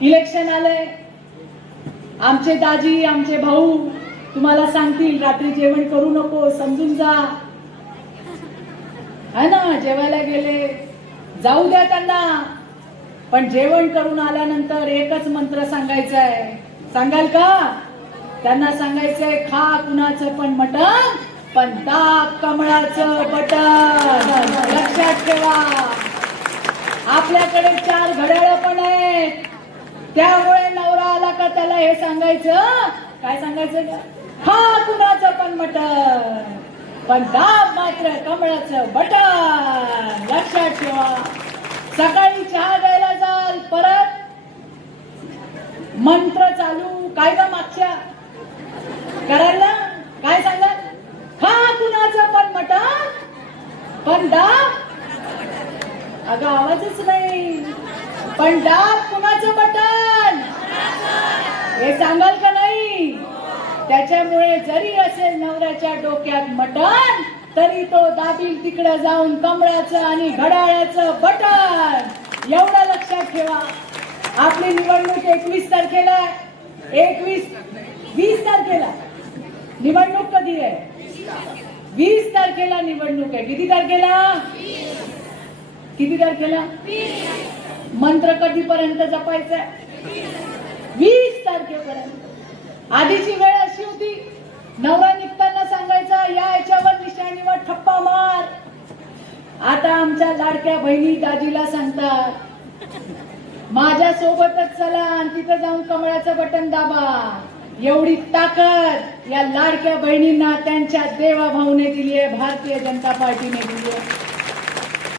Election आलंय, आमचे दाजी आमचे भाऊ तुम्हाला सांगतील रात्री जेवण करू नको, समजून जा, है ना. जेवायला गेले जाऊ द्या त्यांना, पण जेवण करून आल्यानंतर एकच मंत्र सांगायचा आहे. सांगाल का? त्यांना सांगायचंय खा कुणाचं पण मटण, पण दाब कमळाचं बटन. लक्षात ठेवा, आपल्याकडे 4 घड्याळ पण आहेत, त्यामुळे नवरा आला का त्याला हे सांगायचं. काय सांगायचं? खा कुणाचं पण मटण, पण दाब मात्र कमळाचं बटन. लक्षात ठेवा. सकाळी चहा द्यायला जाल, परत मंत्र चालू. काय ग मागच्या करायला काय सांगा? खा कुणाचं पण मटण, पण दाब. अगं आवाजच नाही. पण दाब कुणाचं बटन हे सांगाल का नाही? त्याच्यामुळे जरी असेल नवऱ्याच्या डोक्यात मटण, तरी तो दाबील तिकडे जाऊन कमळाचं आणि घड्याळाचं बटन. एवढं लक्षात ठेवा. आपली निवडणूक 21 तारखेला, 20 तारखेला निवडणूक कधी आहे? 20 तारखेला निवडणूक आहे. किती तारखेला? किती तारखेला? मंत्र कधीपर्यंत जपायचा? 20 तारखेपर्यंत. आधीची वेळ अशी होती, नवरा निघताना सांगायचा या याच्यावर निशाणीवर ठप्पा मार. आता आमच्या लाडक्या बहिणी दाजीला सांगतात माझ्या सोबतच चला आणि तिथं जाऊन कमळाचं बटन दाबा. एवढी ताकद या लाडक्या बहिणींना त्यांच्या देवा भाऊने दिली आहे, भारतीय जनता पार्टीने दिली आहे.